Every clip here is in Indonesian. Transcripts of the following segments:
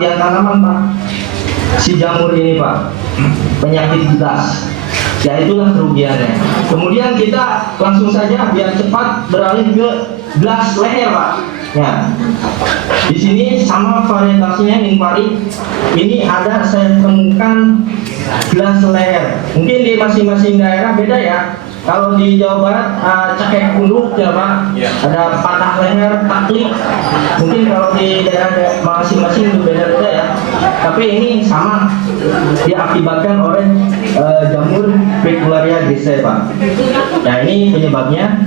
kematian tanaman Pak, si jamur ini Pak, penyakit gilas. Ya itulah kerugiannya. Kemudian kita langsung saja biar cepat beralih ke gelas leher Pak. Ya, di sini sama varietasnya Ningpari. Ini ada saya temukan gelas leher. Mungkin di masing-masing daerah beda ya. Kalau di Jawa Barat cakek kuluk ya Pak, ada patah leher, taklik. Mungkin kalau di daerah masing-masing beda-beda ya. Tapi ini sama, diakibatkan oleh jamur Fricularia grisae Pak. Nah ini penyebabnya.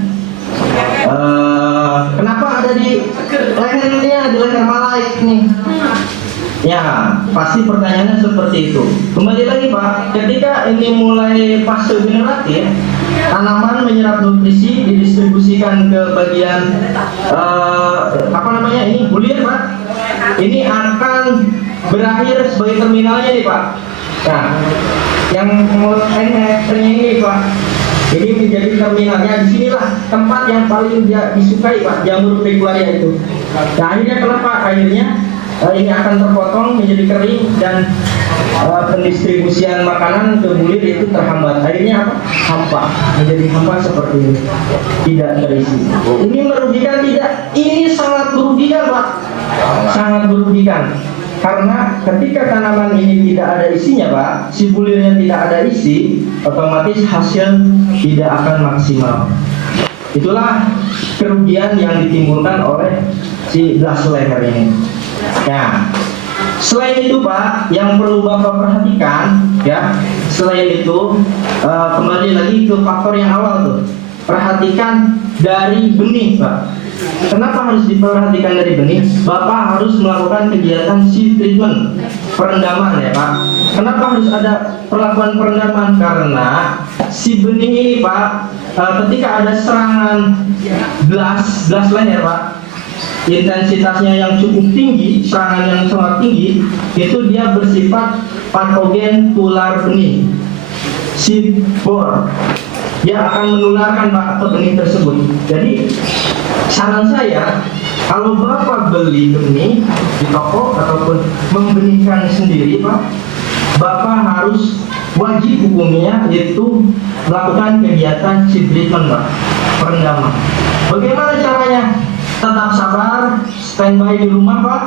Kenapa ada di lehernya, di leher malaik nih? Ya, pasti pertanyaannya seperti itu. Kembali lagi Pak, ketika ini mulai fase generatif, tanaman menyerap nutrisi didistribusikan ke bagian ini bulir Pak. Ini akan berakhir sebagai terminalnya nih Pak. Nah, yang ini Pak, ini menjadi terminalnya. Disinilah tempat yang paling disukai Pak, jamur Fricularia itu. Nah akhirnya kenapa? Akhirnya ini akan terpotong menjadi kering dan pendistribusian makanan ke bulir itu terhambat. Akhirnya apa? Hampa, menjadi hampa seperti ini, tidak terisi. Ini merugikan tidak? Ini sangat merugikan Pak, sangat merugikan. Karena ketika tanaman ini tidak ada isinya Pak, si bulirnya tidak ada isi, otomatis hasil tidak akan maksimal. Itulah kerugian yang ditimbulkan oleh si gelas leher ini. Nah, selain itu Pak, yang perlu Bapak perhatikan ya, selain itu kembali lagi ke faktor yang awal tuh, perhatikan dari benih Pak. Kenapa harus diperhatikan dari benih? Bapak harus melakukan kegiatan seed treatment, perendaman ya Pak. Kenapa harus ada perlakuan perendaman? Karena si benih ini Pak, ketika ada serangan gelas leher Pak, intensitasnya yang cukup tinggi, serangan yang sangat tinggi, itu dia bersifat patogen tular benih, seed borne. Dia akan menularkan Pak ke benih tersebut. Jadi saran saya, kalau Bapak beli benih di toko ataupun membenihkan sendiri Pak, Bapak harus wajib hukumnya yaitu melakukan kegiatan seed treatment Pak, perendaman. Bagaimana caranya? Tetap sabar, standby di rumah Pak.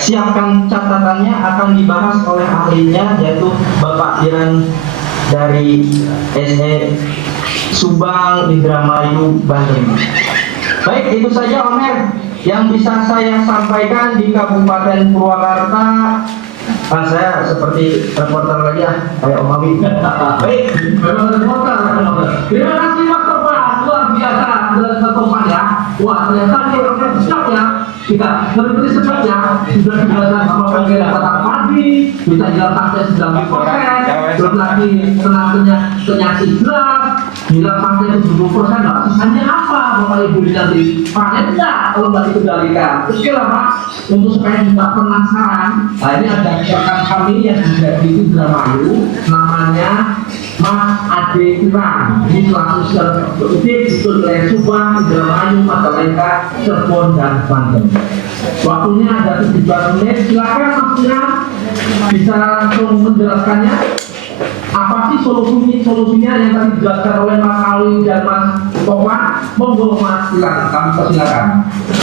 Siapkan catatannya, akan dibahas oleh ahlinya yaitu Bapak Iran dari SE Subang Indramayu Bandung. Baik, itu saja Om Her yang bisa saya sampaikan di Kabupaten Purwakarta. Saya seperti reporter lagi ya, kayak Om Abi. Baik, memang reporter. Terima kasih Mas Topan, luar biasa Mas Topan ya. Wah ternyata ini orangnya siap ya. Kita seperti sebelumnya sudah dijelaskan sama bagian kata padi, bisa jelaskan sampai 90%, belum lagi penyakit gelas, bila sampai 70%, nah sisanya apa Bapak Ibu nanti panen enggak kalau nggak dikendalikan. Oke lah Pak, untuk supaya kita penasaran, nah ini ada rekan kami yang ada di Indramayu, namanya Mas Ade Iran. Ini selaku eksekutif betul dari Subang, Indramayu, Majalengka, Cirebon dan Banten. Waktunya ada 17 menit. Silakan Mas Iran bisa langsung menjelaskannya. Apa sih solusinya yang tadi dijelaskan oleh Mas Ali dan Mas Topan? Monggo Mas Iran, kami persilakan.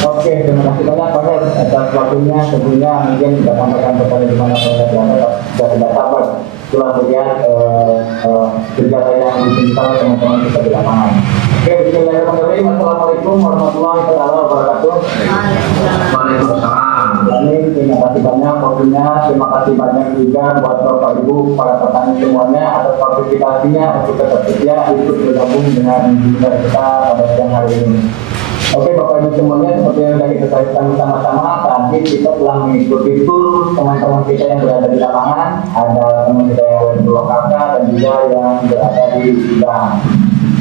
Oke, terima kasih banyak Pak Red atas waktunya. Tentunya mungkin tidak sampaikan kepada dimana Pak sudah tidak sabar. Itulah bagian kerja yang ditunjukkan teman-teman kita di lapangan. Oke, bismillahirrahmanirrahim. Assalamualaikum warahmatullahi wabarakatuh. Waalaikumsalam. Ini terima kasih banyak waktunya. Terima kasih banyak juga buat Bapak Ibu para petani semuanya atas partisipasinya untuk bersedia ikut bergabung dengan webinar kita pada siang hari ini. Oke Bapak Ibu semuanya, seperti yang sudah kita saksikan bersama-sama, tadi kita telah mengikuti tur teman-teman kita yang berada di lapangan. Ada teman kita yang berada di Purwakarta dan juga yang berada di Subang.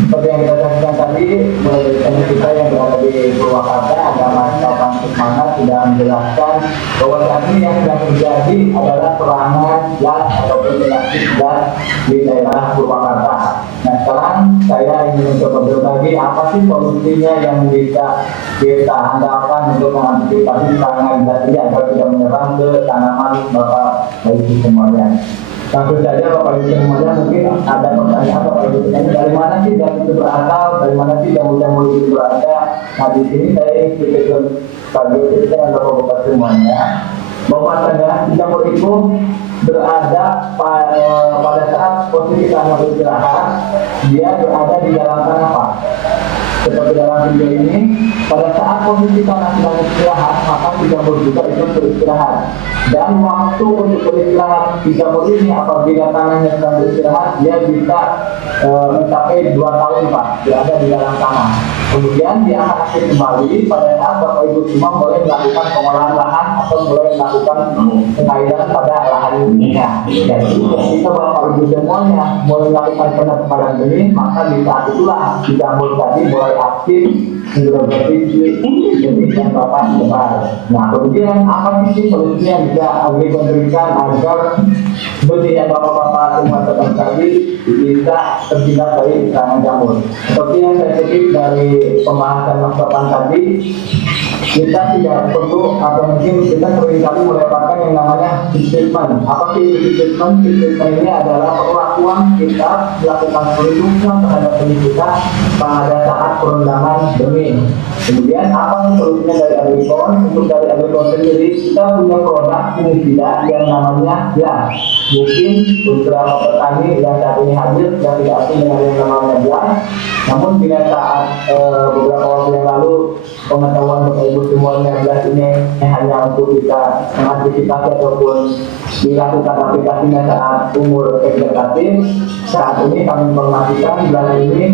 Seperti yang kita saksikan tadi, teman kita yang berada di Purwakarta ada Mas Topan mana sudah menjelaskan bahwa saat ini yang sedang terjadi adalah serangan gas ataupun penyakit gas di daerah Purwakarta. Nah, sekarang saya ingin mencoba berbagi apa sih solusinya yang bisa kita andalkan untuk mengantisipasi serangan gas ini agar tidak menyerang ke tanaman Bapak Ibu semuanya. Langsung saja Bapak Ibu semuanya, mungkin ada pertanyaan Bapak Ibu semuanya, dari mana sih gas itu berasal, dari mana sih jamur-jamur itu berada. Nah, di sini saya sedikit bagi dengan Bapak semuanya bahwasanya jamur itu berada pada saat posisi tanah beristirahat, dia berada di dalam tanah Pak. Seperti dalam video ini, pada saat posisi tanah sedang istirahat, maka si jamur juga itu beristirahat. Dan waktu untuk beristirahat si jamur ini, apabila tanahnya sedang beristirahat, dia bisa mencapai 2 tahun Pak, berada di dalam tanah. Kemudian dia akan aktif kembali pada saat Bapak Ibu semua mulai melakukan pengolahan lahan atau mulai melakukan pengairan pada lahan ininya. Jadi ketika Bapak Ibu semuanya mulai melakukan penebalan benih, maka di saat itulah si jamur tadi mulai aktif beroperasi jenis yang Bapak tebar. Nah, kemudian apa sih solusinya yang bisa diberikan agar benih yang Bapak-bapak semua tebar tadi bisa terhindar dari serangan jamur? Seperti yang saya kutip dari pembahasan Mas Bapak tadi, kita tidak perlu atau mungkin kita seringkali melewatkan yang namanya treatment. Apa sih treatment? Treatment ini adalah perlakuan kita melakukan perlindungan terhadap benih kita pada saat perendaman benih. Kemudian apa solusinya dari Agricon? Untuk dari Agricon sendiri kita punya produk fungisida yang namanya GLAS. Mungkin beberapa petani yang saat ini hadir dan tidak asing dengan yang namanya GLAS. Namun bila saat beberapa waktu yang lalu pengetahuan Bapak Ibu semuanya GLAS ini hanya untuk kita mengantisipasi ataupun dilakukan aplikasinya saat umur vegetatif. Saat ini kami informasikan GLAS ini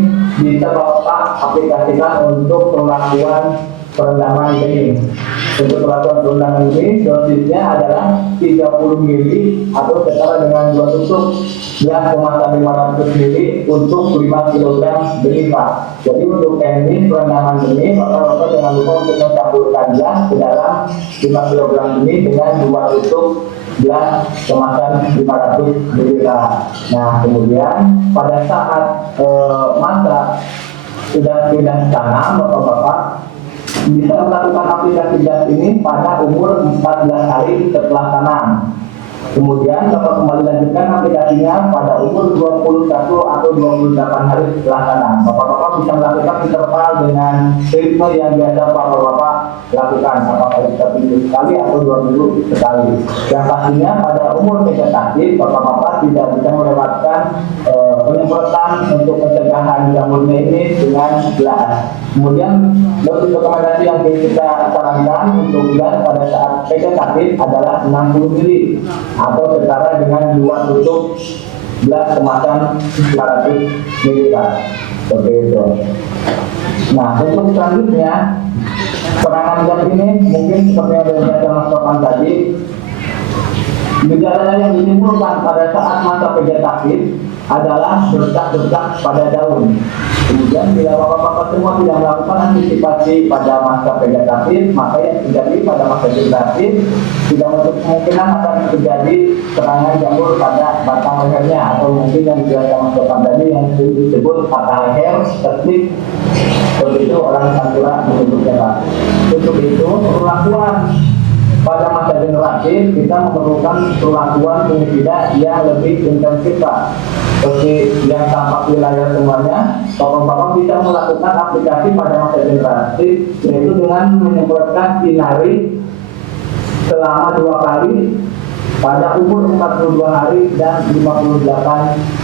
bisa Bapak aplikasikan untuk perlakuan perendaman benih. Untuk perlakuan perendaman ini dosisnya adalah 30 ml atau setara dengan 2 tusuk gas kemasan 500 ml untuk 5 kg benih Pak. Jadi untuk teknis perendaman benih, Bapak jangan lupa untuk mencampurkan gas ke dalam 5 kg benih dengan 2 tusuk gas kemasan 500 ml. Nah, kemudian pada saat masa sudah tanam, Bapak-bapak bisa melakukan aplikasi gas ini pada umur 14 hari setelah tanam. Kemudian Bapak kembali lanjutkan aplikasinya pada umur 21 atau 28 hari setelah tanam. Bapak-bapak bisa melakukan interval dengan ritme yang biasa Bapak-bapak lakukan, apakah bisa minggu sekali atau 2 minggu sekali. Yang pastinya pada umur vegetatif Bapak-bapak tidak bisa melewatkan penyemprotan untuk pencegahan jamurnya ini dengan GLAS. Kemudian dosis rekomendasi yang kita sarankan untuk gas pada saat vegetatif adalah 60 ml atau setara dengan 2 tusuk gas kemasan 100 ml. Seperti itu. Nah, untuk selanjutnya penanganan gas ini mungkin seperti yang sudah Mas Topan tadi, gejala yang ditimbulkan pada saat masa vegetatif adalah bercak-bercak pada daun. Kemudian bila Bapak-bapak semua tidak melakukan antisipasi pada masa vegetatif, maka yang terjadi pada masa vegetatif tidak menutup kemungkinan akan terjadi serangan jamur pada batang lehernya atau mungkin yang dijelaskan Mas Topan tadi yang disebut patah leher, teknik seperti itu orang Santura menyebutnya Pak. Untuk itu perlakuan pada masa generatif kita memerlukan perlakuan fungisida yang lebih intensif Pak. Seperti yang tampak di layar semuanya, Bapak-bapak bisa melakukan aplikasi pada masa generatif yaitu dengan menyemprotkan inari selama 2 kali pada umur 42 hari dan 58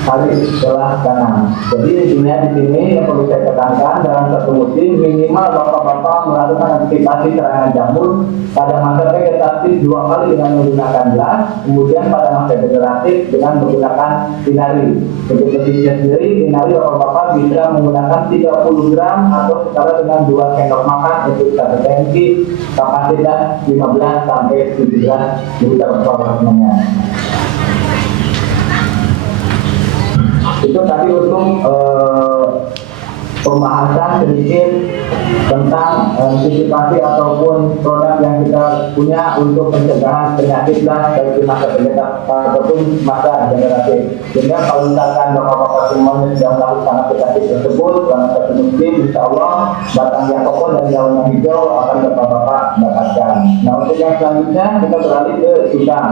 hari setelah tanam. Jadi intinya di sini yang perlu saya tekankan dalam satu musim minimal Bapak-bapak melakukan antisipasi serangan jamur pada masa vegetatif 2 kali dengan menggunakan GLAS, kemudian pada masa vegetatif dengan menggunakan inari. Untuk dosisnya sendiri, inari Bapak-bapak bisa menggunakan 30 gram atau setara dengan 2 sendok makan untuk 1 cm, kapasitas 15 sampai 17 liter per orang. Itu tadi untuk pembahasan sedikit tentang antisipasi ataupun produk yang kita punya untuk pencegahan penyakit lah dari masa vegetasi ataupun masa degeneratif. Sehingga kalau misalkan bapak-bapak semuanya sudah melakukan aplikasi tersebut selama satu musim, insya Allah batang yang kokoh dan daun yang hijau akan bapak-bapak dapatkan. Nah, untuk yang selanjutnya kita beralih ke udang.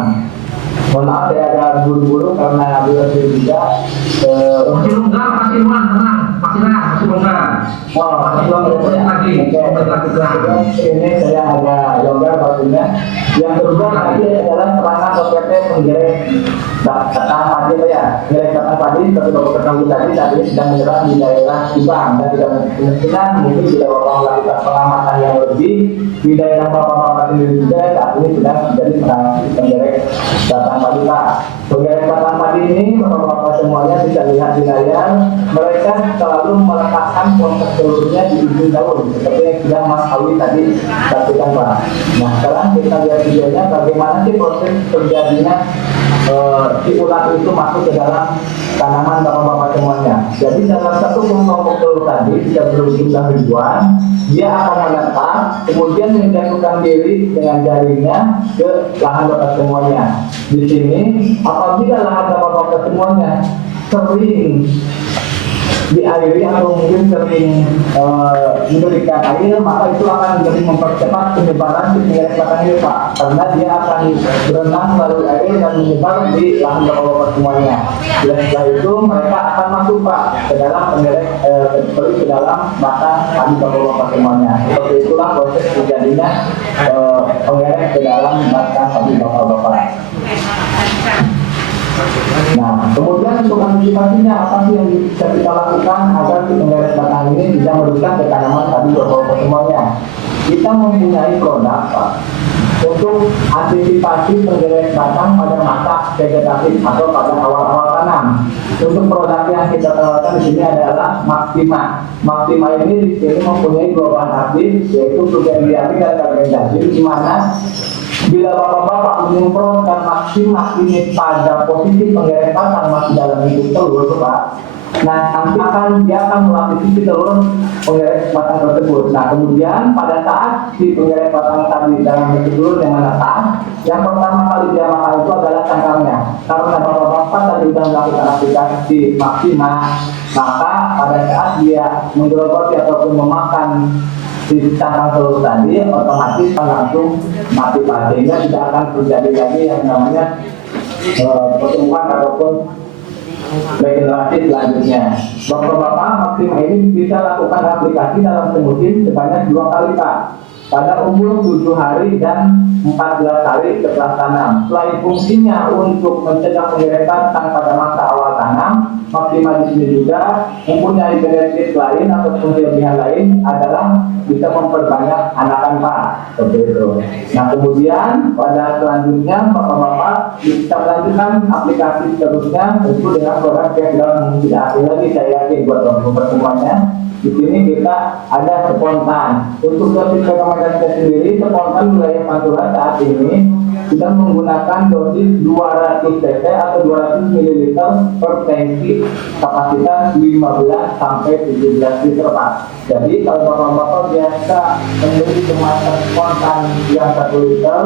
Mohon maaf saya agak buru-buru karena beliau juga Masih longgar, masih luang, tenang, masih longgar. masih longgar lagi. Ini saya agak longgar waktunya. Yang kedua tadi adalah serangan OPT penggeret batang padi ya. Penggeret batang padi seperti bapak ketahui tadi sedang menyerang di daerah Subang dan tidak kemungkinan mungkin tidak bapak melakukan pengamatan yang lebih di daerah bapak-bapak sendiri juga saat ini sedang menjadi penggeret batang padi Pak. Penggeret batang padi ini bapak-bapak semuanya bisa lihat di layar, mereka selalu meletakkan ponsel telurnya di ujung daun seperti yang sudah Mas Awi tadi sampaikan Pak. Nah sekarang kita lihat videonya bagaimana sih proses terjadinya si ulat itu masuk ke dalam tanaman bapak-bapak semuanya. Jadi dalam satu kelompok telur tadi bisa berjumlah ribuan, dia akan menetap, kemudian menjatuhkan diri dengan jaringnya ke lahan bapak semuanya. Di sini apabila lahan bapak-bapak semuanya sering diairi atau mungkin sering memberikan air, maka itu akan menjadi mempercepat penyebaran si penggeret batang ini Pak, karena dia akan berenang melalui air dan menyebar di lahan bapak-bapak semuanya. Dan setelah itu mereka akan masuk Pak ke dalam penggeret ke dalam batang padi bapak-bapak semuanya. Seperti itulah proses terjadinya penggeret ke dalam batang padi bapak-bapak. Nah, kemudian untuk antisipasinya apa sih yang bisa kita lakukan agar si penggeret batang ini bisa merusak ke tanaman tadi bapak-bapak semuanya? Kita mempunyai produk Pak untuk antisipasi penggeret batang pada masa vegetatif atau pada awal-awal tanam. Untuk produk yang kita tawarkan di sini adalah Maxima. Maxima ini di sini mempunyai dua bahan aktif yaitu fluvendiamid dan carbendazim, di mana bila bapak-bapak menyemprotkan Maxima ini pada posisi penggeret batang masih dalam bentuk telur Pak, nah nanti dia akan melapisi telur penggeret batang tersebut. Nah kemudian pada saat si penggeret batang tadi dalam bentuk telur yang menetap, yang pertama kali dia makan itu adalah cangkangnya. Karena bapak-bapak tadi sudah melakukan aplikasi Maxima, maka pada saat dia menggerogoti ataupun memakan di cangkang telur tadi, otomatis langsung mati sehingga tidak akan terjadi lagi yang namanya pertumbuhan ataupun regenerasi selanjutnya. Bapak-bapak, Maxima ini bisa lakukan aplikasi dalam semusim sebanyak 2 kali Pak, pada umur 7 hari dan 14 hari setelah tanam. Selain fungsinya untuk mencegah penggeret batang pada masa awal tanam, Maxima di sini juga mempunyai benefit lain atau kelebihan lain adalah bisa memperbanyak anakan Pak, seperti itu. Nah kemudian pada selanjutnya bapak-bapak bisa melanjutkan aplikasi seterusnya tentu dengan produk yang tidak asing lagi, saya yakin buat bapak-bapak semuanya. Di sini kita ada spontan. Untuk dosis rekomendasi sendiri, spontan wilayah Pantura saat ini kita menggunakan dosis 200 cc atau 200 ml per tangki, kapasitas 15 sampai 17 liter Pak. Jadi kalau bapak-bapak biasa membeli kemasan spontan yang 1 liter,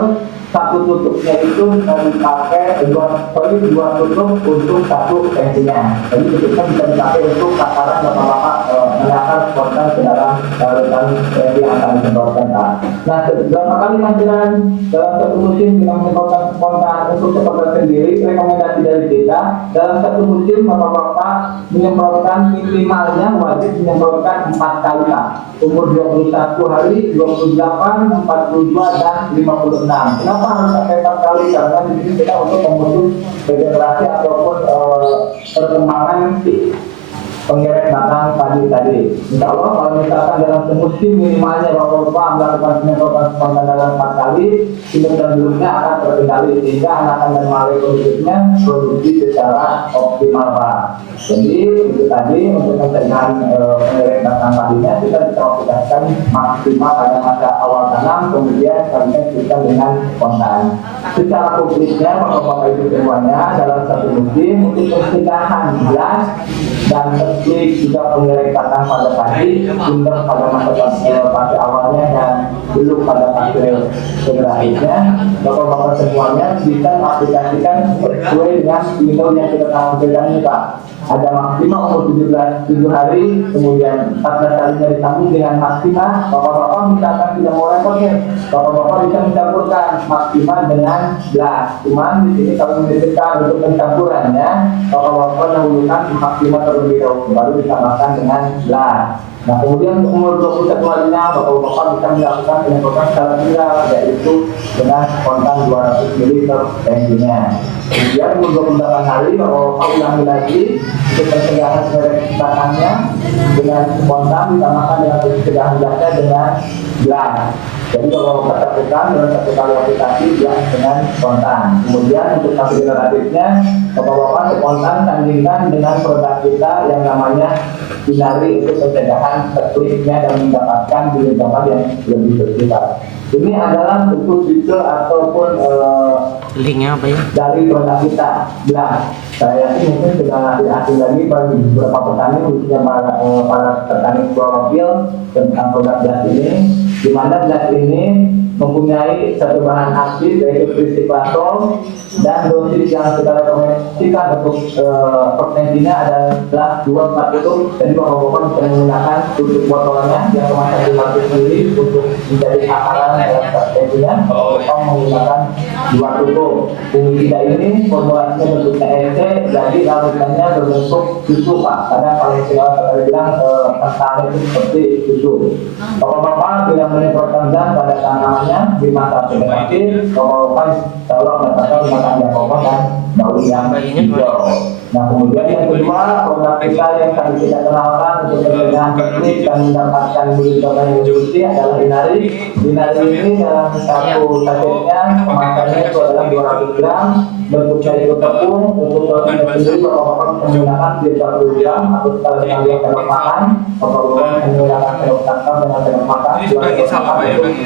satu tutupnya itu bisa dipakai dua tutup untuk satu tangkinya. Jadi tutupnya bisa dipakai untuk takaran bapak-bapak menakar spontan ke dalam larutan tangki yang akan disemprotkan Pak. Nah, berapa kali masiran dalam satu musim kita menyemprotkan spontan untuk semprot sendiri, rekomendasi dari kita dalam satu musim bapak-bapak menyemprotkan minimalnya wajib menyemprotkan 4 kali Pak. Umur 21 hari, 28, 42 dan 56. Kenapa harus sampai 4 kali? Karena di sini kita untuk memutus regenerasi ataupun perkembangan si penggeret batang tadi. Insya Allah kalau misalkan dalam semusim minimalnya bapak-bapak melakukan penyemprotan spontan dalam 4 kali, kinerja dulunya akan terkendali sehingga anakan dan malai produknya produksi secara optimal Pak. Jadi itu tadi untuk pencegahan penggeret batang tadinya kita bisa aplikasikan maksimal pada masa awal tanam, kemudian kami kita dengan spontan. Secara publiknya bapak-bapak itu semuanya dalam satu musim untuk pencegahan jelas dan teknik juga pengerekatan pada pagi, pinter pada masa fase awalnya dan belum pada fase selanjutnya. Bapak-bapak semuanya bisa mengaplikasikan sesuai dengan pintu yang kita tampilkan ini Pak. Ada maksimal umur 7 hari, kemudian 14 kalinya disambung dengan maksimal. Bapak-bapak misalkan tidak mau repot ya, bapak-bapak bisa mencampurkan maksimal dengan belas. Cuman di sini kami menitipkan untuk pencampurannya, bapak-bapak dahulukan maksimal terlebih dahulu, baru ditambahkan dengan belas. Nah kemudian untuk umur 21 harinya, bapak-bapak bisa melakukan penyemprotan secara tunggal, yaitu dengan spontan 200 ml tensinya. Kemudian umur 28 hari, bapak-bapak ulangi lagi untuk pencegahan keresahannya dengan spontan ditambahkan dengan pencegahan gasnya dengan belas. Jadi kalau katakan dalam satu kali aplikasi ya dengan spontan. Kemudian untuk fase generatifnya, bapak-bapak spontan sandingkan dengan produk kita yang namanya Hinari untuk pencegahan terkliknya dan mendapatkan bilik yang lebih bersifat. Ini adalah bentuk detail ataupun linknya apa ya? dari produk kita. Nah, saya yakin mungkin sudah diasing lagi bagi beberapa petani, khususnya para petani profil tentang produk gas ini, di mana gas ini mempunyai satu bahan aktif yaitu pristiklatol dan dosis yang kita rekomendasikan untuk potensinya adalah 240. Jadi bapak-bapak bisa menggunakan tutup botolnya yang kemasan 500 ml untuk menjadi takaran dalam potensinya. Bapak menggunakan 2 tutup. Fungida ini formulasinya bentuknya EC, jadi larutannya berbentuk susu Pak. Karena paling sering saya bilang kentang itu seperti susu. Bapak-bapak tidak menyemprotkan zat pada tanamannya di masa vegetatif, bapak-bapak kalau mendapatkan makan yang kokoh dan daun yang hijau. Nah kemudian yang kedua, produk kita yang tadi kita kenalkan untuk pencegahan teknik dan mendapatkan bilik yang bersih adalah Hinari. Hinari ini dalam satu sachetnya kemasannya itu adalah 200 gram, bentuknya itu tepung. Untuk dosisnya sendiri bapak-bapak menggunakan 30 gram atau sekali yang sendok makan. Bapak-bapak menggunakan sendok tangkap dengan sendok makan.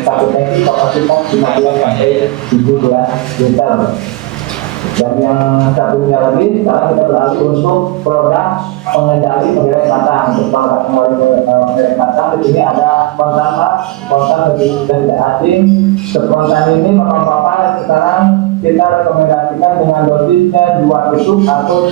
Satu tangki kapasitas 15 sampai 17 liter. Dan yang satunya lagi, sekarang kita beralih untuk produk pengendali pengerek batang. Untuk produk pengerek batang di sini ada spontan Pak, spontan lebih tidak asing. Spontan ini bapak-bapak sekarang kita rekomendasikan dengan dosisnya 2 tusuk atau